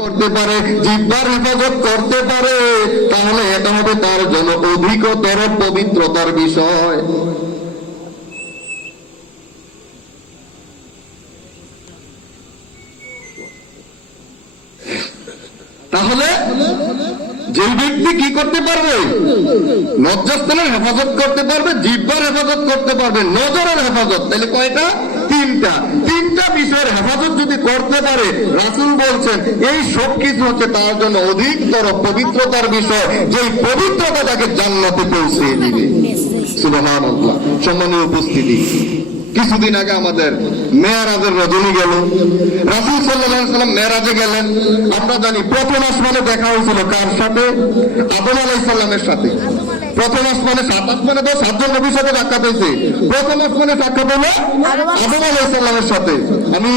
করতে পারে, জিহ্বার হেফাজত করতে পারে, তাহলে এটা হবে তার জন্য অধিকতর পবিত্রতার বিষয়। তাহলে যে ব্যক্তি কি করতে পারবে, লজ্জাস্থানের হেফাজত করতে পারবে, জিহ্বার হেফাজত করতে পারবে, নজরের হেফাজত, তাহলে কয়টা? তিনটা বিষয়ের হেফাজত যদি করতে পারে, রাসূল বলছেন এই সব কিছু হচ্ছে তার জন্য অধিকতর পবিত্রতার বিষয়, যে পবিত্রতা তাকে জান্নাতে পৌঁছে দিবে। সুবহানাল্লাহ। সম্মানীয় উপস্থিতি, কিছুদিন আগে আমাদের মেরাজের রজনী গেল, রাসূল সাল্লাল্লাহু আলাইহি ওয়াসাল্লাম মেরাজে গেলেন। আমরা জানি প্রথম আসমানে দেখা হয়েছিল কার সাথে? আদম আলাইহিস সালামের সাথে। প্রথম আসমানে, সাত আসমানে তো সাতজন নবীর সাথে সাক্ষাৎ হয়েছে, প্রথম আসমানে সাক্ষাৎ হলো আদম আলাইহিস সালামের সাথে। আমি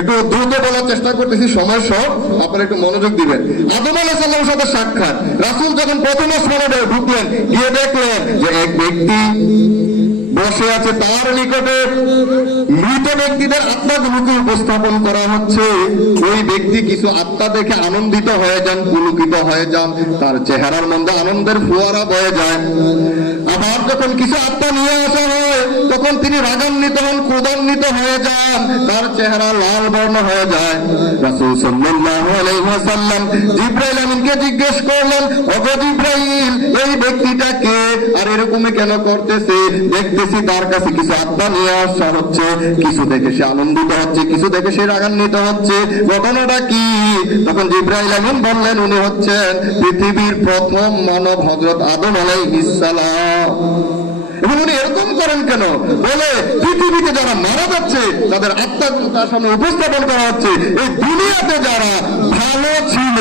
একটু দ্রুত বলার চেষ্টা করতেছি, সময় সব, আপনারা একটু মনোযোগ দিবেন। আদম আলাইহিস সালামের সাথে সাক্ষাৎ, রাসূল যখন প্রথম আসমানে ঢুকলেন, গিয়ে দেখলেন যে এক ব্যক্তি বসে আছে, তার নিকটে মৃত ব্যক্তিদের আত্মাগুলোকে উপস্থাপন করা হচ্ছে। ওই ব্যক্তি কিছু আত্মা দেখে আনন্দিত হয়ে যান, পুলকিত হয়ে যান, তার চেহারার মধ্যে আনন্দের ফোয়ারা বয়ে যায়। আবার যখন কিছু আত্মা নিয়ে আসা হয়, তখন তিনি রাগান্বিত হন, ক্রোধান্বিত হয়ে যান, তার চেহারা লাল বর্ণ হয়ে যায়। রাসূল সাল্লাল্লাহু আলাইহি ওয়াসাল্লাম জিবরাইল আমিনকে জিজ্ঞেস করলেন, ওগো জিবরাইল, এই ব্যক্তিটা কে আর এরকম কেন করতেছে? দেখতেছি তার কাছে কিছু আত্মা নিয়ে আসা হচ্ছে, কিছু দেখে সে আনন্দিত হচ্ছে, কিছু দেখে সে রাগান্বিত হচ্ছে, ঘটনাটা কি? তখন জিবরাইল আমিন বললেন, উনি হচ্ছেন পৃথিবীর প্রথম মানব হযরত আদম আলাইহিস সালাম। এবং উনি এরকম করেন কেন? বলে পৃথিবীতে যারা মারা যাচ্ছে তাদের আত্মাগুলো তার সামনে উপস্থাপন করা হচ্ছে। এই দুনিয়াতে যারা ভালো ছিল,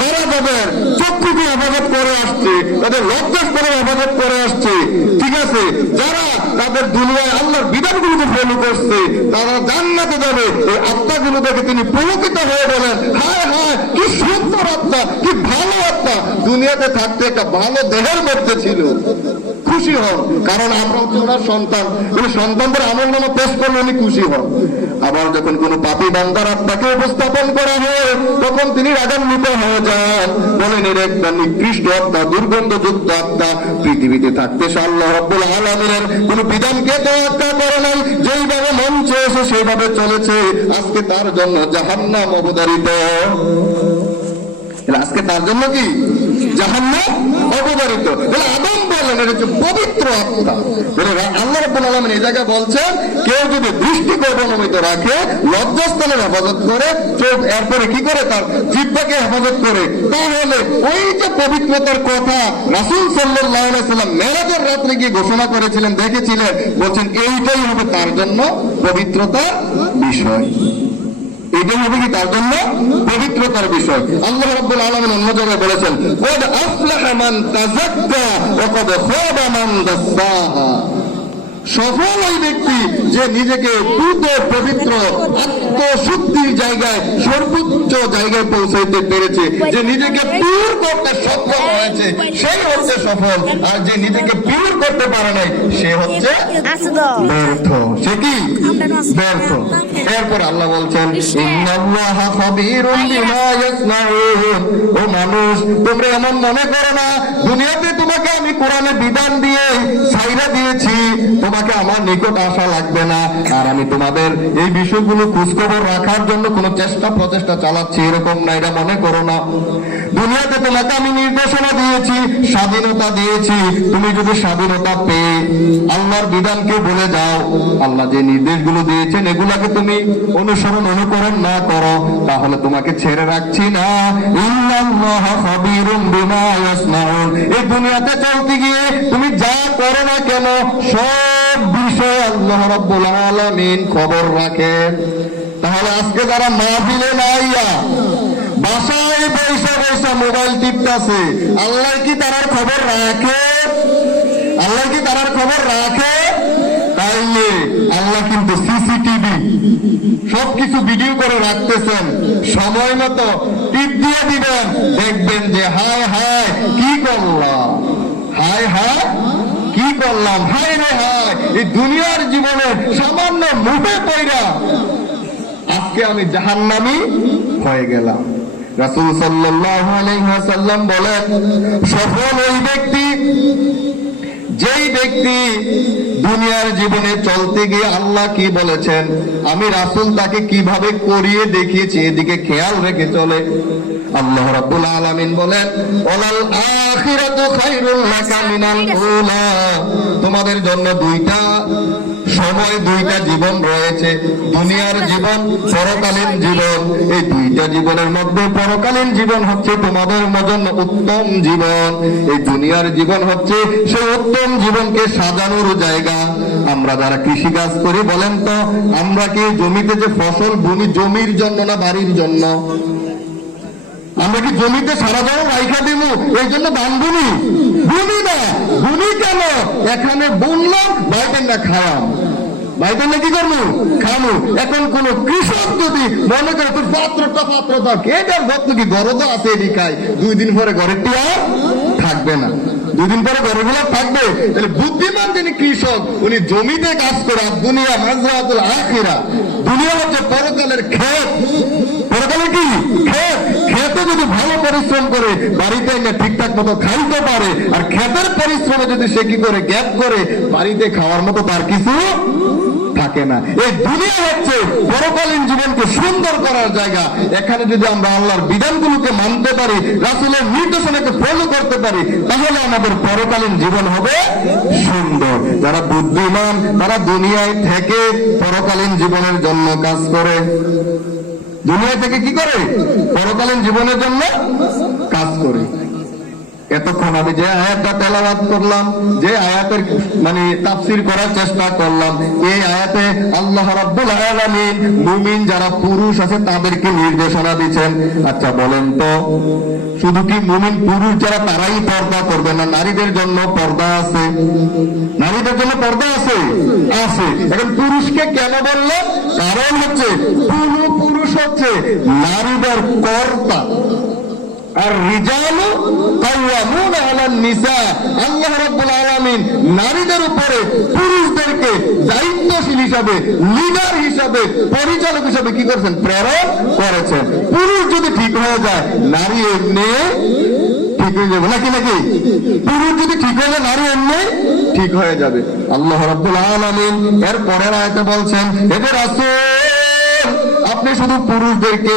যারা তাদের চক্ষুকে হেফাজত করে আসছে, তাদের লজ্জাস্থানের হেফাজত করে আসছে, ঠিক আছে, যারা তাদের দুনিয়ায় আল্লাহর বিধানগুলোকে ফলো করছে, তারা জান্নাতে যাবে। এই আত্মাগুলো দেখে তিনি পুলকিত হয়ে বলেন, হায় হায়, কি সুন্দর আত্মা, কি ভালো আত্মা, দুনিয়াতে থাকতে একটা ভালো দেহের মধ্যে ছিল। খুশি হন, কারণ আমরা হচ্ছে ওনার সন্তান, উনি সন্তানদের আমল নামা পেশ করলে উনি খুশি হন। আবার যখন কোন পাপী বান্দার আত্মাকে উপস্থাপন করা হয়, তখন তিনি রাগান্বিত হয়ে যান, বলেন এর একটা নিকৃষ্ট আত্মা, দুর্গন্ধযুক্ত আত্মা, পৃথিবীতে থাকতে সে আল্লাহ রাব্বুল আলামিনের কোন বিধানকে তোয়াক্কা করে নাই, যেইভাবে মন চেয়েছে সেইভাবে চলেছে, আজকে তার জন্য জাহান্নাম অবধারিত। আজকে তার জন্য কি? জাহান্নাম অবধারিত। আদম বলেন এটা হচ্ছে পবিত্র আত্মা। আল্লাহ রাব্বুল আলামিন এই জায়গায় বলছেন, কেউ যদি দৃষ্টিকে অবনমিত রাখে, লজ্জাস্থানের হেফাজত করে, চোখ এরপরে কি করে, তার জিহ্বাকে হেফাজত করে, তাহলে ওই যে পবিত্রতার কথা রাসূল সাল্লাল্লাহু আলাইহি ওয়াসাল্লাম মেরাজের রাত্রে গিয়ে ঘোষণা করেছিলেন, দেখেছিলেন, বলছেন এইটাই হবে তার জন্য পবিত্রতার বিষয়। এটাই হবে কি তার জন্য পবিত্রতার বিষয়। আল্লাহ রাব্বুল আলামিন অন্য জায়গায় বলেছেন, ক্বাদ আফলাহা মান তাযাক্কা ওয়া ক্বাদ খাবা মান দাসসাহা। সফল ওই ব্যক্তি যে নিজেকে পূত পবিত্র আত্মশুদ্ধির জায়গায় সর্বোচ্চ জায়গায় পৌঁছাইতে পেরেছে, যে নিজেকে পিওর করতে সক্ষম হয়েছে, সেই হচ্ছে সফল। আর যে নিজেকে পিওর করতে পারে নাই, সে হচ্ছে ব্যর্থ। সে কি? ব্যর্থ। এরপর আল্লাহ বলছেন, ইন্নাল্লাহা খাবীরুম বিমা ইয়াসনাউন। ও মানুষ, তোমরা এমন মনে করো না দুনিয়াতে তোমাকে আমি কোরআনে বিধান দিয়ে ছাইরা দিয়েছি, তোমাকে আমার নিকট আসা লাগবে না, আর আমি তোমাদের এই বিষয়গুলো খোঁজখবর রাখার জন্য কোনো প্রচেষ্টা চালাচ্ছি, এরকম না, এটা মনে করো না। দুনিয়াতে তোমাকে আমি নির্দেশনা দিয়েছি, স্বাধীনতা দিয়েছি, তুমি যদি স্বাধীনতা পেয়ে আল্লাহর বিধানকে বলে যাও, আল্লাহ যে নির্দেশগুলো দিয়েছেন এগুলাকে তুমি অনুসরণ অনুকরণ না করো, তাহলে তোমাকে ছেড়ে রাখছি না। ইন্নাল্লাহা খাবীরুম বিমা ইয়াসনাউন। এই দুনিয়াতে চলতে গিয়ে তুমি যা করো না কেন, সব বিষয়ে আল্লাহ রাব্বুল আলামিন খবর রাখেন। তাহলে আজকে যারা মাহফিলে নাইয়া বাসায় বৈশা বৈশা মোবাইল টিপতেছে, আল্লাহ কি তার খবর রাখে? আল্লাহ কি তার খবর রাখে? তাইলে আল্লাহ কিন্তু সিসিটিভি সবকিছু ভিডিও করে রাখতেছেন, সময় মতো টিপ দিয়ে দিবেন, দেখবেন যে হায় হায় কি করলাম, হায় হায় কি করলাম, হায় রে হায়, এই দুনিয়ার জীবনে সামান্য মুখে পয়রা আজকে আমি জাহান্নামী হয়ে গেলাম। রাসূল সাল্লাল্লাহু আলাইহি ওয়াসাল্লাম বলেন, সফল ওই ব্যক্তি যেই ব্যক্তি দুনিয়ার জীবনে চলতে গিয়ে আল্লাহ কি বলেছেন, আমি রাসূল তাকে কিভাবে করিয়ে দেখিয়েছি এদিকে খেয়াল রেখে চলে। আল্লাহ রাব্বুল আলামিন বলেন, ওয়ালাল আখিরাতু খায়রুল লাকা মিনাল উলা, তোমাদের জন্য দুইটা সময়, দুইটা জীবন রয়েছে, দুনিয়ার জীবন, পরকালীন জীবন। এই দুইটা জীবনের মধ্যে পরকালীন জীবন হচ্ছে তোমাদের জন্য উত্তম জীবন। এই দুনিয়ার জীবন হচ্ছে সেই উত্তম জীবনকে সাজানোর জায়গা। আমরা যারা কৃষি কাজ করি, বলেন তো আমরা কি জমিতে যে ফসল বুনি জমির জন্য না বাড়ির জন্য? আমরা কি জমিতে সারা জীবন রাইখা দিব এই জন্য ধান বুনি? বুনি না। বুনি কেন? এখানে বুনলাম, বাইরের না খাওয়াম, বাইরের না কি করবো? খামু। এখন কোন কৃষক যদি মনে করে তোর পাত্রটা এটার ভক্ত কি গরজ আছে এটি খাই, 2 দিন পরে ঘরের টিয়া থাকবে না, 2 দিন পরে ঘরের গুলো থাকবে। তাহলে বুদ্ধিমান যিনি কৃষক, উনি জমিতে কাজ করে, দুনিয়া মাজরাতুল আখিরা, দুনিয়া হচ্ছে পরকালের ক্ষেত। পরকালের কি ক্ষেত? খেতে যদি ভালো পরিশ্রম করে বাড়িতে এনে ঠিকঠাক মতো খাইতে পারে, আর ক্ষেতের পরিশ্রমে যদি সে কি করে গ্যাপ করে বাড়িতে খাওয়ার মতো তার কিছু থাকে না। এই দুনিয়া হচ্ছে পরকালীন জীবনকে সুন্দর করার জায়গা। এখানে যদি আমরা আল্লাহর বিধানগুলোকে মানতে পারি, রাসূলের নির্দেশনাকে ফলো করতে পারি, তাহলে আমাদের পরকালীন জীবন হবে সুন্দর। যারা বুদ্ধিমান তারা দুনিয়ায় থেকে পরকালীন জীবনের জন্য কাজ করে। দুনিয়া থেকে কি করে? পরকালীন জীবনের জন্য কাজ করে। এতক্ষণ আমি যে আয়াতটা তেলাওয়াত করলাম, যে আয়াতের মানে তাফসীর করার চেষ্টা করলাম, এই আয়াতে আল্লাহ রাব্বুল আলামিন মুমিন যারা পুরুষ আছে তাদেরকে নির্দেশনা দিচ্ছেন। আচ্ছা বলেন তো, শুধু কি মুমিন পুরুষ যারা তারাই পর্দা করবে না? নারীদের জন্য পর্দা আছে? নারীদের জন্য পর্দা আছে? আছে। এখন পুরুষকে কেন বললেন? কারণ হচ্ছে পুরুষ হচ্ছে নারীদের কর্তা, আর রিজালু কাওয়ামুনা আলান নিসা। আল্লাহ রাব্বুল আলামিন নারীদের উপরে পুরুষদেরকে দায়িত্বশীল হিসাবে, লিডার হিসাবে, পরিচালক হিসাবে কি করেছেন? প্রেরণ করেছেন। পুরুষ যদি ঠিক হয়ে যায়, নারী এমনি ঠিক হয়ে যাবে, নাকি নাকি? পুরুষ যদি ঠিক হয়ে যায়, নারী এমনি ঠিক হয়ে যাবে। আল্লাহ রাব্বুল আলামিন এর পরের আয়াতে বলছেন, এদের রাসূল আপনি শুধু পুরুষদেরকে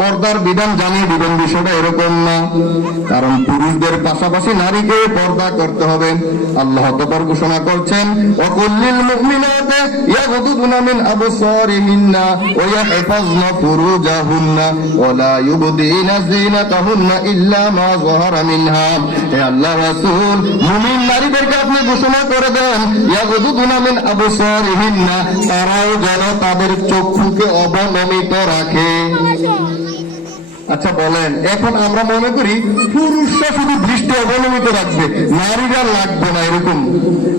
পর্দার বিধান জানিয়ে দিবেন, বিষয়টা এরকম না। কারণ পুরুষদের পাশাপাশি নারীকে পর্দা করতে হবে। আল্লাহ তাআলা ঘোষণা করছেন, ওয়াকুল্লিল মুমিনাতি ইয়াগদুদনা মিন আবসারিহিন্না ওয়া ইয়াহফাজনা ফুরুজাহুন্না ওয়া লা ইউবদিনা যিনাতাহুন্না ইল্লা মা যাহারা মিনহা। হে আল্লাহর রাসূল, মুমিন নারীদেরকে আপনি ঘোষণা করে দেন, ইয়াগদুদনা মিন আবসারিহিন্না, তারাও যেন তাদের চক্ষুকে অবনমিত রাখে। আচ্ছা বলেন, এখন আমরা মনে করি পুরুষরা শুধু দৃষ্টি অবলম্বিত রাখবে, নারীরা লাগবে না, এরকম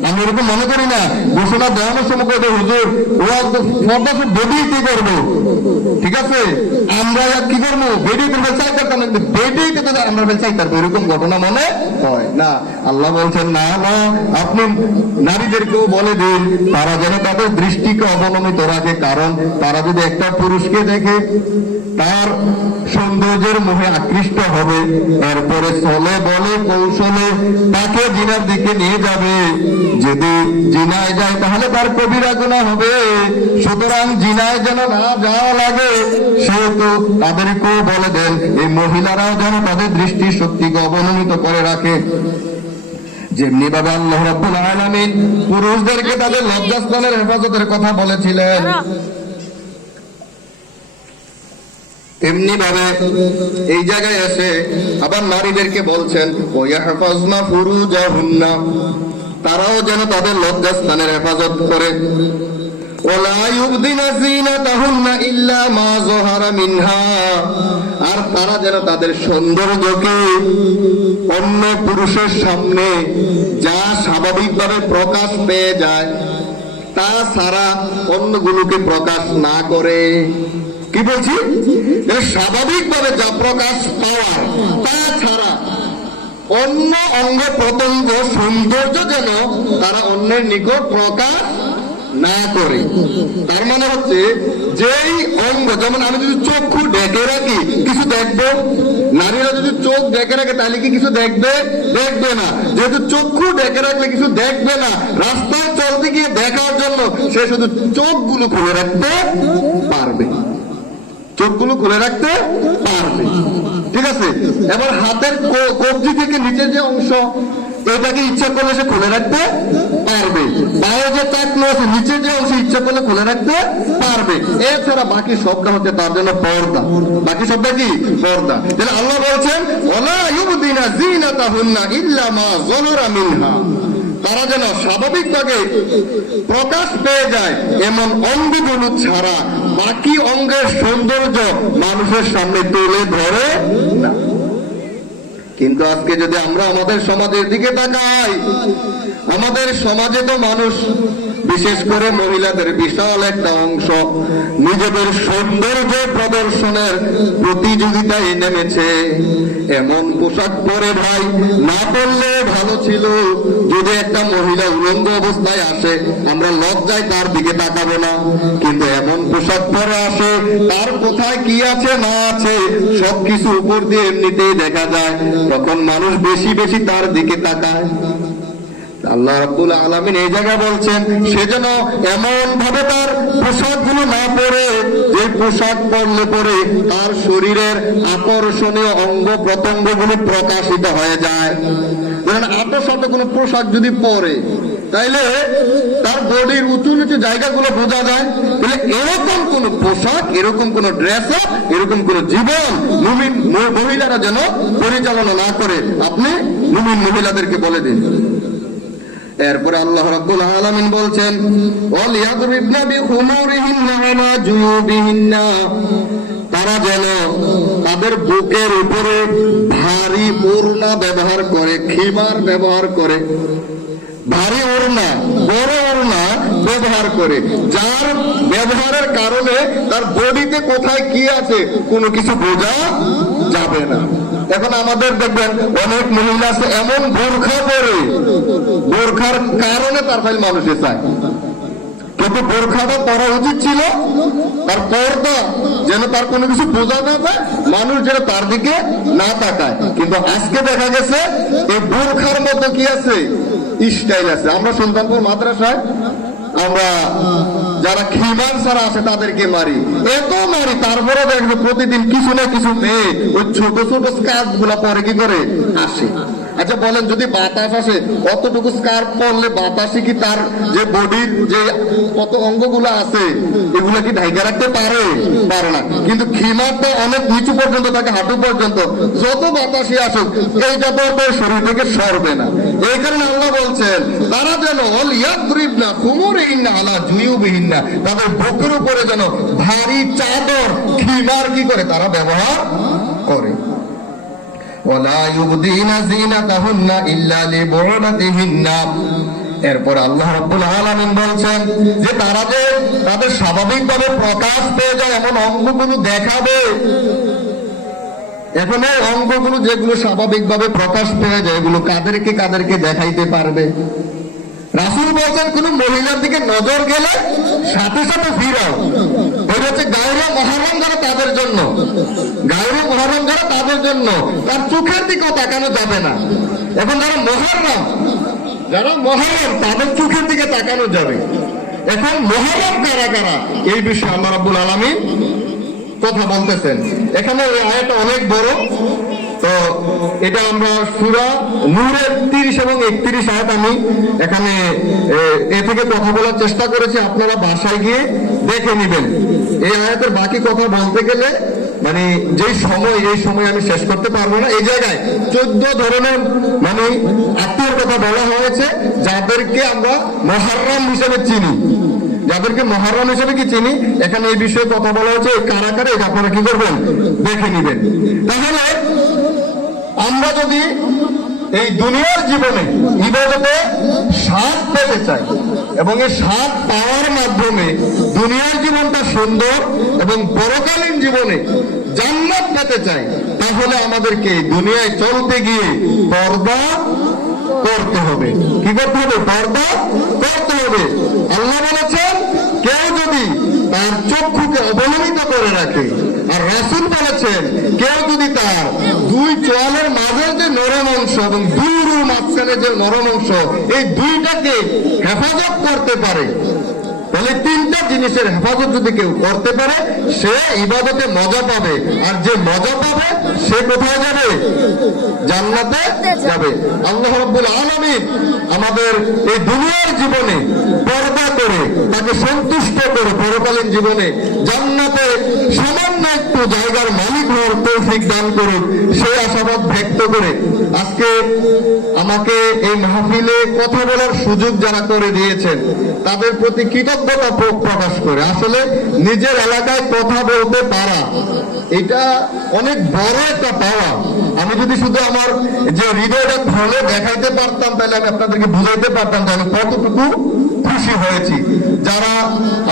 আমি এরকম মনে করি না। ঘোষণা দেওয়ানোর সময় হুজুর পর্দা সব বেডিয়ে করবো, ঠিক আছে, আমরা কি করবো? বেডিয়ে করবো, চাই করতাম, বেডিয়ে আমরা চাই করবো, এরকম ঘটনা মনে হয় না। আল্লাহ বলছেন, না না, আপনি নারীদেরকেও বলে দিন তারা যেন তাদের দৃষ্টিকে অবলম্বিত রাখে। কারণ তারা যদি একটা পুরুষকে দেখে তার সৌন্দর্যের মোহে আকৃষ্ট হবে, এরপরে চলে বলে কৌশলে তাকে জিনার দিকে নিয়ে যাবে। যদি জিনায় যায় তাহলে তার কবিরা গুনাহ হবে। সুতরাং জিনায় যেন না যাওয়া লাগে, সেহেতু তাদেরকেও বলে দেন এই মহিলারাও যেন তাদের দৃষ্টি শক্তিকে অবনমিত করে রাখে। যেমনি ভাবে আল্লাহ রাব্বুল আলামিন পুরুষদেরকে তাদের লজ্জাস্থানের হেফাজতের কথা বলেছিলেন, তেমনি ভাবে এই জায়গায় এসে আবার নারীদেরকে বলছেন, ওয়াহফাজনা ফুরুজাহুন্না, তারাও যেন তাদের লজ্জাস্থানের হেফাজত করে। ওয়ালা ইউবদিনা যিনাতাহুন্না ইল্লা মা যাহারা মিনহা, আর তারা যেন তাদের সৌন্দর্যকে অন্য পুরুষের সামনে যা স্বাভাবিকভাবে প্রকাশ পেয়ে যায় তা ছাড়া অন্যগুলোকে প্রকাশ না করে। কি বলছি? স্বাভাবিকভাবে যা প্রকাশ পাওয়ার তা ছাড়া অন্য অঙ্গ প্রত্যঙ্গ সৌন্দর্য যেন তারা অন্যের নিকট প্রকাশ না করে। তার মানে হচ্ছে যেই অঙ্গ, যেমন আমি যদি চক্ষু ঢেকে রাখি কিছু দেখবো, নারীরা যদি চোখ ঢেকে রাখে তাহলে কি কিছু দেখবে? দেখবে না। যেহেতু চক্ষু ঢেকে রাখলে কিছু দেখবে না, রাস্তায় চলতে গিয়ে দেখার জন্য সে শুধু চোখগুলো খুলে রাখতে পারবে, চোখগুলো খুলে রাখতে পারবে। ঠিক আছে, এবার হাতের কবজি থেকে নিচের যে অংশ, এটাকে ইচ্ছা করলে সে খুলে রাখতে পারবে। পায়ে যে টাকলো আছে নিচের যে অংশ ইচ্ছা করলে খুলে রাখতে পারবে। এছাড়া বাকি সবটা হচ্ছে তার জন্য পর্দা। বাকি সবটা কি? পর্দা। তাহলে আল্লাহ বলছেন ওয়ালা ইউবদিনা যিনাতাহুন্না ইল্লা মা যাহারা মিনহা, তারা যেন স্বাভাবিকভাবে প্রকাশ পেয়ে যায় এমন অঙ্গগুলো ছাড়া বাকি অঙ্গের সৌন্দর্য মানুষের সামনে তুলে ধরে না। কিন্তু আজকে যদি আমরা আমাদের সমাজের দিকে তাকাই, আমাদের সমাজে তো মানুষ, বিশেষ করে মহিলাদের বিশাল একটা অংশ নিজেদের সৌন্দর্য প্রদর্শনের প্রতিযোগিতায় নেমেছে। এমন পোশাক পরে ভাই না পরলে ভালো ছিল। যদি একটা মহিলা উলঙ্গ অবস্থায় আসে আমরা লজ্জায় তার দিকে তাকাবো না, কিন্তু এমন পোশাক পরে আসে তার কোথায় কি আছে না আছে সবকিছু উপর দিয়ে এমনিতেই দেখা যায়, তখন মানুষ বেশি বেশি তার দিকে তাকায়। আল্লাহ রাব্বুল আলামিন এই জায়গায় বলছেন সে যেন এমন ভাবে তার পোশাক গুলো না পরে যে পোশাক পরলে পরে তার শরীরের আকর্ষণীয় অঙ্গ প্রত্যঙ্গ গুলো প্রকাশিত হয়ে যায়। ধরেন আটো কোনো পোশাক যদি পরে তাইলে তার বডির উঁচু নিচু জায়গাগুলো বোঝা যায়। তাহলে এরকম কোন পোশাক, এরকম কোন ড্রেস আপ, এরকম কোন জীবন মুমিন মহিলারা যেন পরিচালনা না করে, আপনি মুমিন মহিলাদেরকে বলে দিন। এরপরে আল্লাহ রাব্বুল আলামিন বলছেন ওয়ালিয়াদরিবনা বিখুমুরিহিন্না আলা জুয়ুবিহিন্না, তারা যেন তাদের বুকের উপরে ভারী ওড়না ব্যবহার করে, খিমার ব্যবহার করে, ভারী ওড়না, বড় ওড়না ব্যবহার করে, যার ব্যবহারের কারণে তার বডিতে কোথায় কি আছে কোনো কিছু বোঝা যাবে না। এখন আমাদের দেখবেন অনেক মহিলা আছে এমন বোরখা পরে, বোরখার কারণে তার ফাইল মানুষে চায়, কিন্তু বোরখাটা পরা উচিত ছিল তার পর্দা, যেন তার কোনো কিছু বোঝা না যায়, মানুষ যেন তার দিকে না তাকায়। কিন্তু আজকে দেখা গেছে এই বোরখার মতো কি আছে, স্টাইল আছে। আমরা সুলতানপুর মাদ্রাসায় আমরা যারা খিমার ছাড়া আছে তাদেরকে মারি, এত মারি, তারপরে দেখবে প্রতিদিন কিছু না কিছু মেয়ে ওই ছোট ছোট স্কার্ফ গুলা পরে কি করে আসে। আচ্ছা বলেন, যদি বাতাস আসে অতটুকু স্কার্ফ পরলে বাতাসে কি তার যে বডির যে কত অঙ্গগুলো আছে এগুলা কি ঢাইকা রাখতে পারে? পারে না। কিন্তু খিমারটা অনেক নিচু পর্যন্ত থাকে, হাঁটু পর্যন্ত, যত বাতাসই আসুক এইটা তো শরীর থেকে সরবে না। এই কারণে আল্লাহ বলছেন তারা যেন ওয়ালিয়াদরিবনা খুমুরিহিন্না আলা জুয়ুবিহিন্না, তাদের বুকের উপরে যেন ভারী চাদর খিমার কি করে তারা ব্যবহার করে। ওয়ালা ইউবদিনা যিনাতাহুন্না ইল্লা লিবুলাতিহিন্না, এরপর আল্লাহ রাব্বুল আলামিন বলছেন যে তারা যে তাদের স্বাভাবিকভাবে প্রকাশ পেয়ে যায় এমন অঙ্গগুলো দেখাবে। এখন এই অঙ্গগুলো যেগুলো স্বাভাবিকভাবে প্রকাশ পেয়ে যায় এগুলো কাদেরকে কাদেরকে দেখাইতে পারবে? রাসূল বলেন কোন মহিলার দিকে নজর গেলে সাথে সাথে ফিরাও। ওই হচ্ছে গায়রে মুহররম যারা তাদের জন্য, গায়রে মুহররম যারা তাদের জন্য তার চোখের দিকেও তাকানো যাবে না। এখন যারা মুহররম, যারা মুহররম তাদের চোখের দিকে তাকানো যাবে। এখন মুহররম কারা কারা এই বিষয়ে আল্লাহ রাব্বুল আলামিন কথা বলতেছেন। এখানে এই আয়াতটা অনেক বড়, তো এটা আমরা সূরা নূরের 30 এবং 31 আয়াত আমি এখানে এ থেকে কথা বলার চেষ্টা করেছি, আপনারা বাসায় গিয়ে দেখে নেবেন। এই আয়াতের বাকি কথা বলতে গেলে মানে যে সময়, এই সময় আমি শেষ করতে পারবো না। এই জায়গায় 14 ধরনের মানে আত্মীয়র কথা বলা হয়েছে যাদেরকে আমরা মুহররম হিসেবে চিনি, যাদেরকে মুহররম হিসেবে কি চিনি। এখানে এই বিষয়ে কথা বলা হচ্ছে, কারা কারা এটা আপনারা কি করবেন দেখে নেবেন। তাহলে আমরা যদি এই দুনিয়ার জীবনে ইবাদতে স্বাদ পেতে চাই এবং এই স্বাদ পাওয়ার মাধ্যমে দুনিয়ার জীবনটা সুন্দর এবং পরকালীন জীবনে জান্নাত পেতে চাই, তাহলে আমাদেরকে দুনিয়ায় চলতে গিয়ে পর্দা করতে হবে। কি করতে হবে? পর্দা করতে হবে। আল্লাহ বলেছেন কেউ যদি তার চক্ষুকে অবলম্বিত করে রাখে, আর রাসূল বলেছেন কেউ যদি তার দুই চোয়ালের মাঝের যে নরম অংশ এবং দুই রুর মাঝখানে যে নরম অংশ, এই দুইটাকে হেফাজত করতে পারে, তাহলে তিনটা জিনিসের হেফাজত যদি কেউ করতে পারে, সে ইবাদতে মজা পাবে। আর যে মজা পাবে সে কোথায় যাবে? জান্নাতে যাবে। আল্লাহ রাব্বুল আলামিন আমাদের এই দুনিয়ার জীবনে পর্দা করে তাকে সন্তুষ্ট করে পরকালীন জীবনে জান্নাতে সামান্য একটু জায়গার মালিক হওয়ার তৌফিক দান করুন, সেই আশাবাদ ব্যক্ত করে আজকে আমাকে এই মাহফিলে কথা বলার সুযোগ যারা করে দিয়েছেন তাদের প্রতি কৃতজ্ঞতা প্রকাশ করে, আসলে নিজের এলাকায় কথা বলতে পারা এটা অনেক বড় একটা পাওয়া। আমি যদি শুধু আমার যে হৃদয়টা ভালো দেখাইতে পারতাম তাহলে আমি আপনাদেরকে বুঝাইতে পারতাম যে আমি কতটুকু খুশি হয়েছি। যারা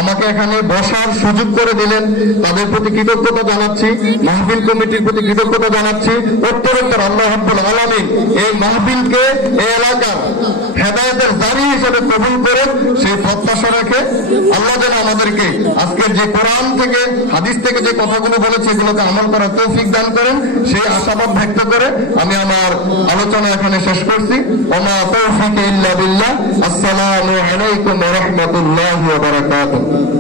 আমাকে এখানে বসার সুযোগ করে দিলেন তাদের প্রতি কৃতজ্ঞতা জানাচ্ছি, মাহফিল কমিটির প্রতি কৃতজ্ঞতা জানাচ্ছি। উত্তরোত্তর আল্লাহ রাব্বুল আলামিন এই মাহফিলকে এই এলাকার হেদায়েতের জারি হিসেবে কবুল করেন, সেই প্রত্যাশা রেখে আল্লাহ যেন আমাদেরকে আজকের যে কোরআন থেকে হাদিস থেকে যে কথাগুলো বলেছে এগুলোকে আমল করার তৌফিক দান করেন, সেই আশাবাদ ব্যক্ত করে আমি আমার আলোচনা এখানে শেষ করছি। ওমা তৌফিক ইল্লা বিল্লাহ। আসসালামু আলাইকুম ওয়া রাহমাতুল্লাহি ওয়া বারাকাতুহু।